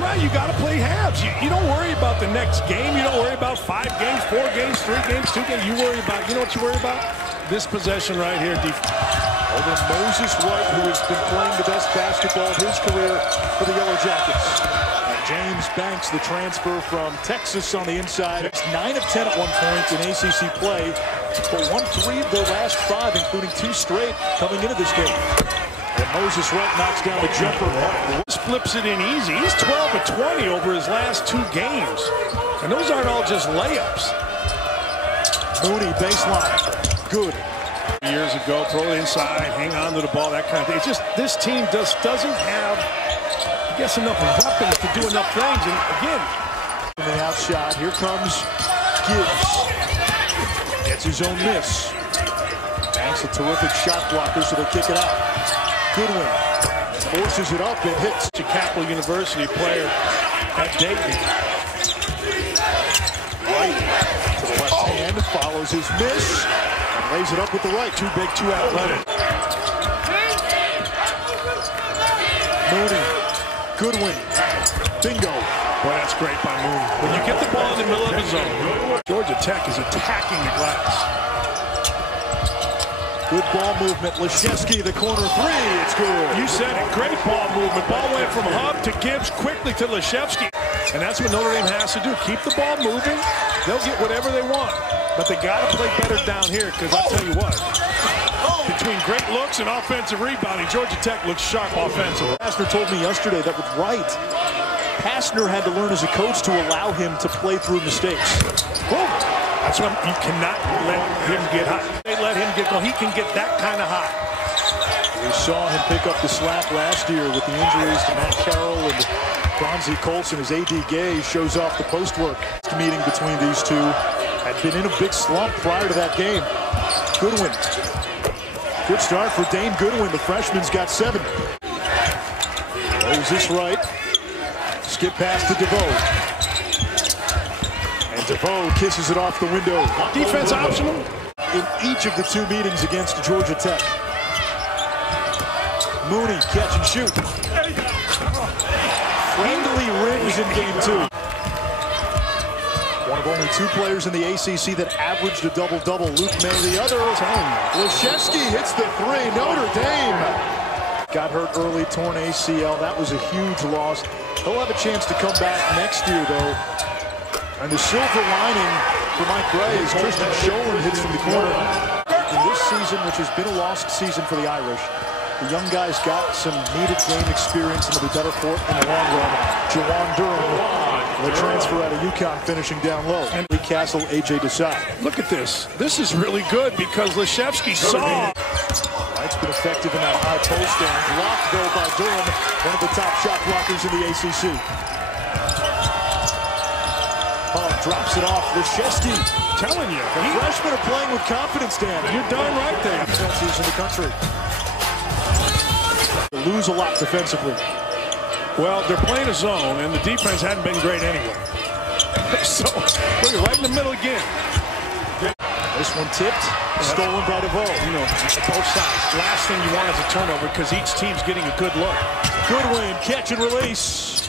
right. You got to play halves. You don't worry about the next game. You don't worry about 5 games, 4 games, 3 games, 2 games. You worry about, you know what you worry about? This possession right here. Over Moses White, who has been playing the best basketball of his career for the Yellow Jackets. James Banks, the transfer from Texas, on the inside. It's 9 of 10 at one point in ACC play, but won 3 of their last 5, including 2 straight coming into this game. And Moses White knocks down the jumper. This flips it in easy. He's 12 of 20 over his last 2 games. And those aren't all just layups. Mooney, baseline. Good. Years ago, throw it inside, hang on to the ball, that kind of thing. It's just this team doesn't have, I guess, enough weapons to do enough things. And again, in the outshot, here comes Gibbs. Gets his own miss. Banks a terrific shot blocker, so they kick it out. Goodwin forces it up and hits. A Capital University player at Dayton. Right to the left hand, follows his miss. Lays it up with the right. Too big, too athletic. Mooney. Goodwin. Bingo. Boy, that's great by Mooney. When you get the ball in the middle of the zone, Georgia Tech is attacking the glass. Good ball movement. Leshevsky, the corner 3. It's good. You said it. Great ball movement. Ball went from Hub to Gibbs quickly to Leshevsky. And that's what Notre Dame has to do. Keep the ball moving. They'll get whatever they want. But they got to play better down here, because I'll tell you what, between great looks and offensive rebounding, Georgia Tech looks sharp offensively. Pastner told me yesterday that with Wright, Pastner had to learn as a coach to allow him to play through mistakes. Whoa. That's what you cannot let him get hot. They let him get going. He can get that kind of hot. We saw him pick up the slack last year with the injuries to Matt Carroll and Bronzy Colson as A.D. Gay shows off the post work. The meeting between these two had been in a big slump prior to that game. Goodwin. Good start for Dane Goodwin. The freshman's got 7. Moses Wright. Skip pass to DeVoe. And DeVoe kisses it off the window. Defense optional in each of the 2 meetings against Georgia Tech. Mooney, catch and shoot. Friendly rings in game 2. One of only 2 players in the ACC that averaged a double-double. Luke May, the other. Leshevsky hits the 3. Notre Dame got hurt early, torn ACL. That was a huge loss. He'll have a chance to come back next year, though. And the silver lining for Mike Gray is Christian Schoen hits from the corner. In this season, which has been a lost season for the Irish, the young guys got some needed game experience and they'll be better for it in the long run. Jawan Durham, the transfer out of UConn, finishing down low. And Lee Castle, A.J. Desai. Look at this. This is really good because Leshevsky saw. Wright's been effective in that high post down. Blocked, though, by Durham, one of the top shot blockers in the ACC. Drops it off. Leshevsky. Telling you. The freshmen are playing with confidence, Dan. You're darn right there. Defenses in the country. They lose a lot defensively. Well, they're playing a zone, and the defense hadn't been great anyway. So, look, right in the middle again. This one tipped, stolen by DeVoe. You know, both sides. Last thing you want is a turnover because each team's getting a good look. Goodwin, catch and release.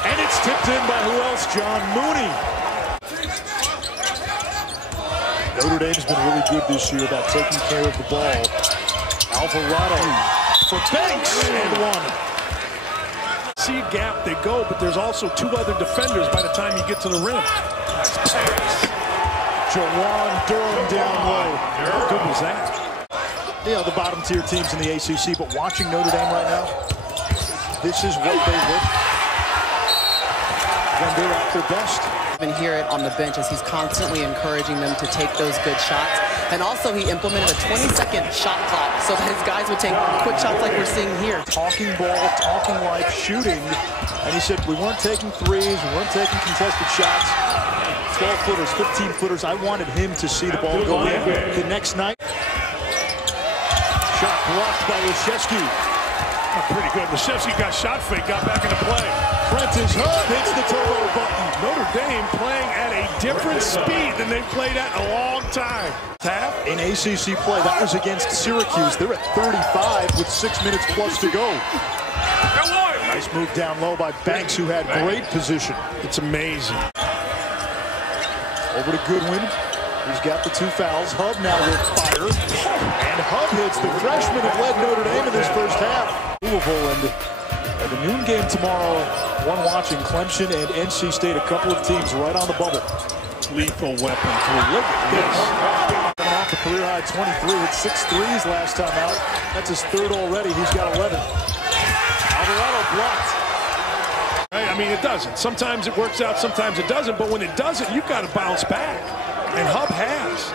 And it's tipped in by who else? John Mooney. Notre Dame's been really good this year about taking care of the ball. Alvarado for Banks and 1. See a gap, they go, but there's also 2 other defenders by the time you get to the rim. Jawan Durham down low. How good was that? You know, the bottom tier teams in the ACC, but watching Notre Dame right now, this is what they look when they're at their best. You can hear it on the bench as he's constantly encouraging them to take those good shots. And also he implemented a 20-second shot clock so that his guys would take quick shots like we're seeing here. Talking ball, talking life, shooting. And he said, we weren't taking threes, we weren't taking contested shots. 12-footers, 15-footers. I wanted him to see the ball go in. The next night, shot blocked by Leshevsky. Pretty good. Leshevsky got shot fake, got back into play. Prentice Hub hits the turbo button. Notre Dame playing at a different speed than they've played at in a long time. Tap. In ACC play, that was against Syracuse. They're at 35 with 6 minutes plus to go. Nice move down low by Banks, who had great position. It's amazing. Over to Goodwin. He's got the 2 fouls. Hub now will fire. And Hub hits. The freshman have led Notre Dame in this first half. Louisville, and at the noon game tomorrow, one watching Clemson and NC State, a couple of teams right on the bubble. Lethal weapon for Yes. Coming off a career-high 23 with 6 threes last time out. That's his 3rd already. He's got 11. Alvarado blocked. Hey, I mean, it doesn't. Sometimes it works out, sometimes it doesn't. But when it doesn't, you've got to bounce back. And Hub has.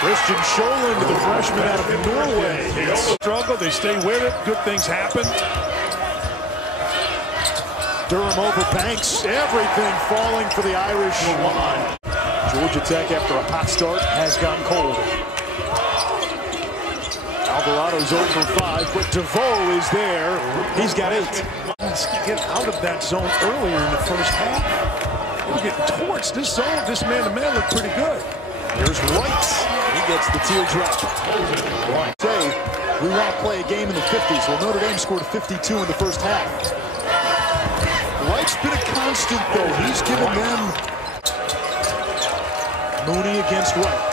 Christian Scholand, the freshman out of Norway. They struggle, they stay with it. Good things happen. Durham over Banks. Everything falling for the Irish. Georgia Tech, after a hot start, has gotten cold. Alvarado's 0 for 5, but DeVoe is there. He's got 8. Get out of that zone earlier in the first half. We're getting torched. This zone, this man-to-man looked pretty good. Here's Wright. He gets the teardrop. Say, we want to play a game in the 50s. Well, Notre Dame scored 52 in the first half. Wright's been a constant, though. He's given them Mooney against Wright.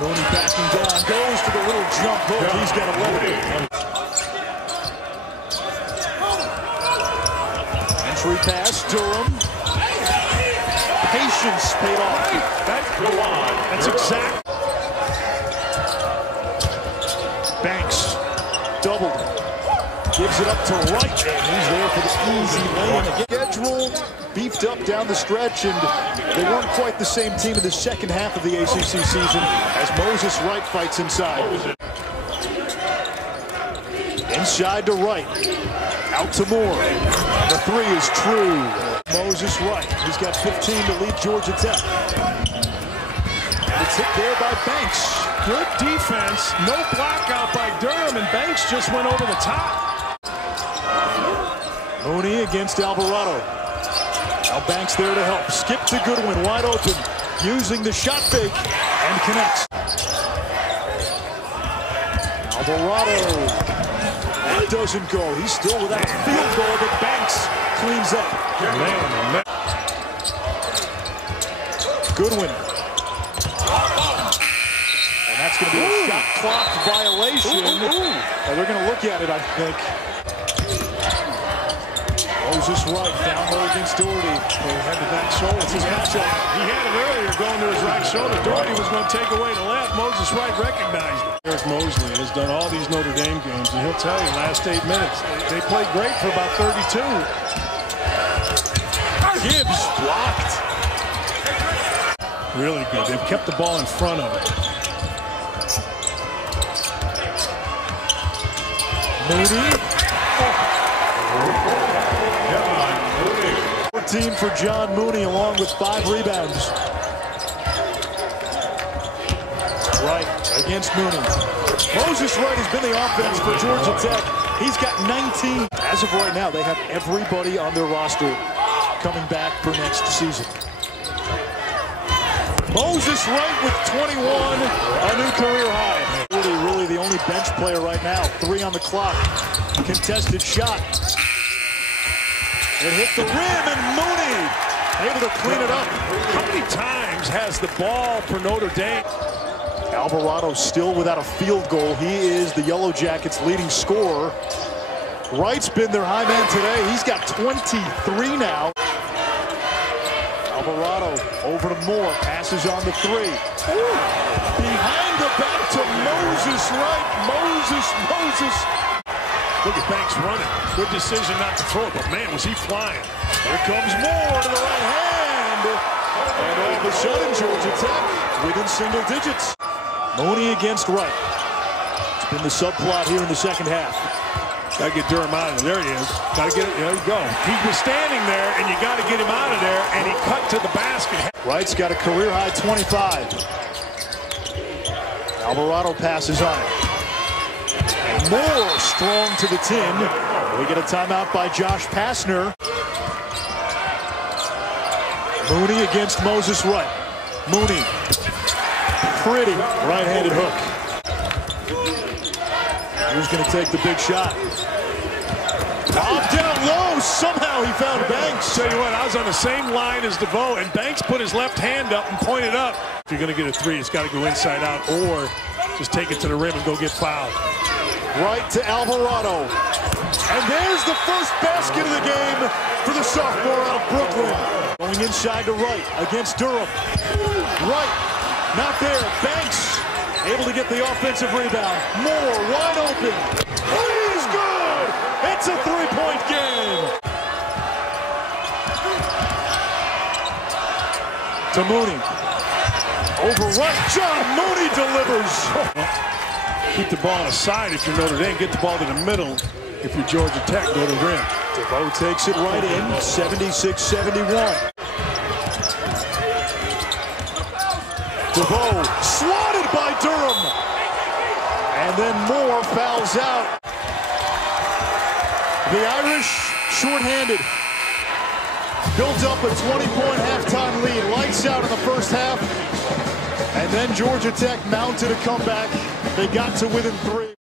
Mooney backing down, goes to the little jump hook. He's got 11. Entry pass, Durham. Patience paid off. That's exact. Banks doubled. Gives it up to Wright, and he's there for the easy lane. Schedule beefed up down the stretch, and they weren't quite the same team in the second half of the ACC season as Moses Wright fights inside. Inside to Wright. Out to Moore. The 3 is true. Moses Wright. He's got 15 to lead Georgia Tech. And it's hit there by Banks. Good defense. No blockout by Durham, and Banks just went over the top. Mooney against Alvarado. Now Banks there to help. Skip to Goodwin, wide open. Using the shot fake and connects. Alvarado. That doesn't go. He's still without a field goal, but Banks cleans up. Man. Goodwin. And that's going to be a shot clock violation. Now they're going to look at it, I think. Moses Wright down low against Doherty. He had the back shoulder. It's his matchup. He had it earlier going to his right shoulder. Doherty was going to take away the left. Moses Wright recognized it. Eric Mosley has done all these Notre Dame games, and he'll tell you, last 8 minutes, they played great for about 32. Gibbs blocked. Really good. They've kept the ball in front of it. Mooney. 14 for John Mooney, along with 5 rebounds. Wright against Mooney. Moses Wright has been the offense for Georgia Tech. He's got 19. As of right now, they have everybody on their roster coming back for next season. Moses Wright with 21, a new career high. Really the only bench player right now. 3 on the clock. Contested shot. It hit the rim, and Mooney able to clean it up. How many times has the ball for Notre Dame? Alvarado still without a field goal. He is the Yellow Jackets' leading scorer. Wright's been their high man today. He's got 23 now. Alvarado over to Moore. Passes on the 3. Ooh. Behind the back to Moses Wright. Moses. Look at Banks running. Good decision not to throw it, but man, was he flying. Here comes Moore to the right hand. And all of a sudden, Georgia Tech within single digits. Mooney against Wright. It's been the subplot here in the second half. Got to get Durham out of there. There he is. Got to get it. There you go. He was standing there, and you got to get him out of there, and he cut to the basket. Wright's got a career-high 25. Alvarado passes on it. And Moore strong to the tin. We get a timeout by Josh Pastner. Mooney against Moses Wright. Mooney. Pretty right-handed hook. Who's going to take the big shot? Bob down low. Somehow he found Banks. Tell you what, I was on the same line as DeVoe, and Banks put his left hand up and pointed up. If you're going to get a three, it's got to go inside out or just take it to the rim and go get fouled. Right to Alvarado. And there's the first basket of the game for the sophomore out of Brooklyn. Going inside to Wright against Durham. Wright, not there. Banks able to get the offensive rebound. Moore wide open. He's good. It's a three-point game. To Mooney. Over Wright. John Mooney delivers. Keep the ball on the side if you're Notre Dame. Get the ball to the middle if you're Georgia Tech. Go to the rim. DeVoe takes it right in. 76-71. DeVoe swatted by Durham. And then Moore fouls out. The Irish shorthanded. Built up a 20-point halftime lead. Lights out in the first half. And then Georgia Tech mounted a comeback. They got to within 3.